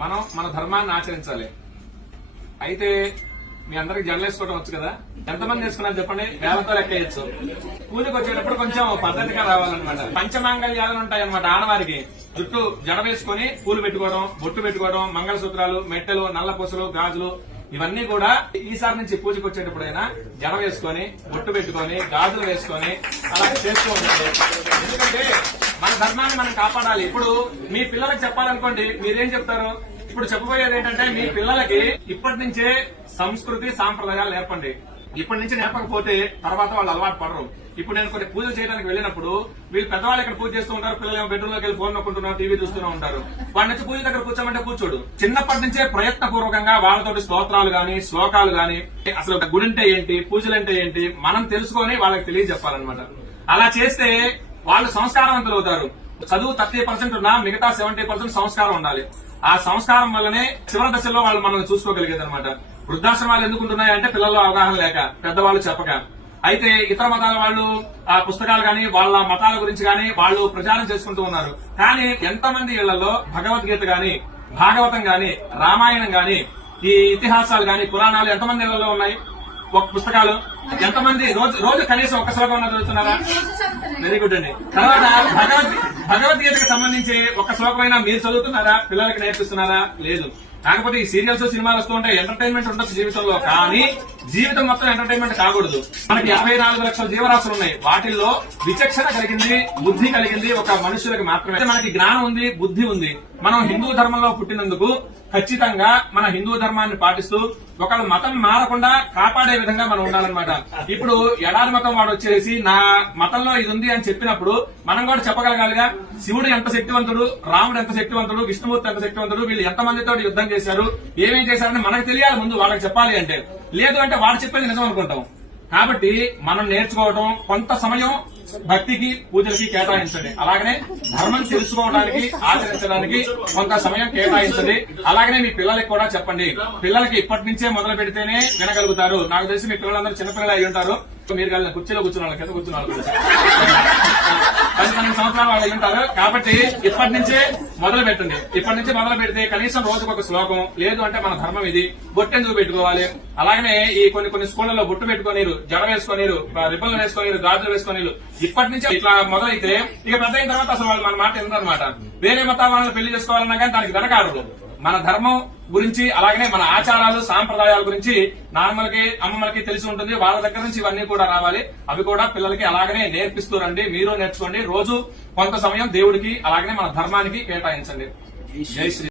మనం మన ధర్మాన్ని ఆచరించాలి. అయితే మీ అందరికి జడలు వేసుకోవడం వచ్చు కదా, ఎంతమంది వేసుకున్నారు చెప్పండి, వేలతో లెక్కేయచ్చు. పూజకు వచ్చేటప్పుడు కొంచెం పద్ధతిగా రావాలన్నమాట. పంచమాంగళ్యాలు ఉంటాయన్నమాట. ఆడవారికి జుట్టు జడ వేసుకుని పూలు పెట్టుకోవడం, బొట్టు పెట్టుకోవడం, మంగళసూత్రాలు, మెట్టెలు, నల్ల పూసలు, గాజులు ఇవన్నీ కూడా ఈసారి నుంచి పూజకు వచ్చేటప్పుడైనా జడ వేసుకొని, బొట్టు పెట్టుకొని, గాజులు వేసుకొని అలా చేస్తూ ఉండాలి. ఎందుకంటే మన ధర్మాన్ని మనం కాపాడాలి. ఇప్పుడు మీ పిల్లలకు చెప్పాలనుకోండి, మీరేం చెప్తారు? ఇప్పుడు చెప్పబోయేది ఏంటంటే, మీ పిల్లలకి ఇప్పటి నుంచే సంస్కృతి సాంప్రదాయాలు నేర్పండి. ఇప్పటి నుంచి నేర్పకపోతే తర్వాత వాళ్ళు అలవాటు పడరు. ఇప్పుడు నేను కొన్ని పూజలు చేయడానికి వెళ్ళినప్పుడు వీళ్ళు పెద్దవాళ్ళు ఇక్కడ పూజ చేస్తూ ఉంటారు, పిల్లలు ఏమో బెడ్రూమ్ లోకి వెళ్ళి ఫోన్ నొక్కుంటున్నారు, టీవీ చూస్తూనే ఉంటారు. వాడి నుంచి పూజ దగ్గర కూర్చోమంటే కూర్చోడు. చిన్నప్పటి నుంచే ప్రయత్నపూర్వకంగా వాళ్ళతోటి స్తోత్రాలు గాని, శ్లోకాలు గాని, అసలు గుడి అంటే ఏంటి, పూజలు అంటే ఏంటి మనం తెలుసుకొని వాళ్ళకి తెలియజెప్పాలన్నమాట. అలా చేస్తే వాళ్ళు సంస్కారవంతులు అవుతారు. చదువు 30% ఉన్నా మిగతా 70% సంస్కారం ఉండాలి. ఆ సంస్కారం వల్లనే చివరి దశలో వాళ్ళు మనల్ని చూసుకోగలిగేది అనమాట. వృద్ధాశ్రమాలు ఎందుకుంటున్నాయంటే పిల్లల్లో అవగాహన లేక, పెద్దవాళ్ళు చెప్పక. అయితే ఇతర మతాల వాళ్ళు ఆ పుస్తకాలు గాని, వాళ్ళ మతాల గురించి గాని వాళ్ళు ప్రచారం చేసుకుంటూ ఉన్నారు. కానీ ఎంతమంది ఇళ్లలో భగవద్గీత గాని, భాగవతం గాని, రామాయణం గాని, ఈ ఇతిహాసాలు గాని, పురాణాలు ఎంతమంది ఇళ్లలో ఉన్నాయి? ఒక పుస్తకాలు ఎంతమంది రోజు కనీసం ఒక్క శ్లోకం చదువుతున్నారా? వెరీ గుడ్ అండి. తర్వాత భగవద్గీతకు సంబంధించి ఒక శ్లోకమైనా మీరు చదువుతున్నారా? పిల్లలకి నేర్పిస్తున్నారా? లేదు. కాకపోతే ఈ సీరియల్స్, సినిమాలు వస్తూ ఉంటాయి, ఎంటర్టైన్మెంట్ ఉండొచ్చు జీవితంలో. కానీ జీవితం మొత్తం ఎంటర్టైన్మెంట్ కాకూడదు. మనకి 54 లక్షల జీవరాశులు ఉన్నాయి. వాటిల్లో విచక్షణ కలిగింది, బుద్ధి కలిగింది ఒక మనుషులకు మాత్రమే. మనకి జ్ఞానం ఉంది, బుద్ధి ఉంది. మనం హిందూ ధర్మంలో పుట్టినందుకు ఖచ్చితంగా మన హిందూ ధర్మాన్ని పాటిస్తూ ఒకళ్ళ మతం మారకుండా కాపాడే విధంగా మనం ఉండాలన్నమాట. ఇప్పుడు ఎడారి మతం వాడు వచ్చేసి నా మతంలో ఇది ఉంది అని చెప్పినప్పుడు మనం కూడా చెప్పగలగాలిగా, శివుడు ఎంత శక్తివంతుడు, రాముడు ఎంత శక్తివంతుడు, విష్ణుమూర్తి ఎంత శక్తివంతుడు, వీళ్ళు ఎంతమందితో యుద్ధం చేశారు, ఏమేం చేశారని మనకు తెలియాలి ముందు వాళ్ళకి చెప్పాలి అంటే. లేదు అంటే వాడు చెప్పేది నిజం అనుకుంటాం. కాబట్టి మనం నేర్చుకోవడం, కొంత సమయం భక్తికి, పూజలకి కేటాయించండి. అలాగనే ధర్మం తెలుసుకోవడానికి, ఆచరించడానికి కొంత సమయం కేటాయించండి. అలాగనే మీ పిల్లలకి కూడా చెప్పండి. పిల్లలకి ఇప్పటి నుంచే మొదలు పెడితేనే వినగలుగుతారు. నాకు తెలిసి మీ పిల్లలందరూ చిన్నపిల్లలు అయి ఉంటారు. మీరు కలిగిన కుర్చీలో కూర్చున్న వాళ్ళ కింద కూర్చున్న వాళ్ళు 10-12 సంవత్సరాలు వాళ్ళు అయి ఉంటారు. కాబట్టి ఇప్పటి నుంచే మొదలు పెట్టండి. ఇప్పటి నుంచి మొదలు పెడితే కనీసం రోజుకు ఒక శ్లోకం, లేదు అంటే మన ధర్మం ఇది, బొట్టెందుకు పెట్టుకోవాలి. అలాగనే ఈ కొన్ని స్కూళ్లలో బొట్టు పెట్టుకోనీరు, జడ వేసుకోనీరు, రిబ్బన్లు వేసుకోనీరు, గాజులు వేసుకోనీరు. ఇప్పటి నుంచి ఇట్లా మొదలైతే ఇక పెద్ద అయిన తర్వాత అసలు వాళ్ళు మన మాట ఎందుకనమాట. వేరే మతాల వాళ్ళని పెళ్లి చేసుకోవాలన్నా కానీ దానికి వెనకాడరు. మన ధర్మం గురించి, అలాగనే మన ఆచారాలు, సాంప్రదాయాల గురించి నాన్నమ్మలకి, అమ్మమ్మలకి తెలిసి ఉంటుంది. వాళ్ళ దగ్గర నుంచి ఇవన్నీ కూడా రావాలి. అవి కూడా పిల్లలకి అలాగనే నేర్పిస్తూ రండి. మీరు నేర్చుకోండి. రోజు కొంత సమయం దేవుడికి, అలాగనే మన ధర్మానికి కేటాయించండి. జై శ్రీ.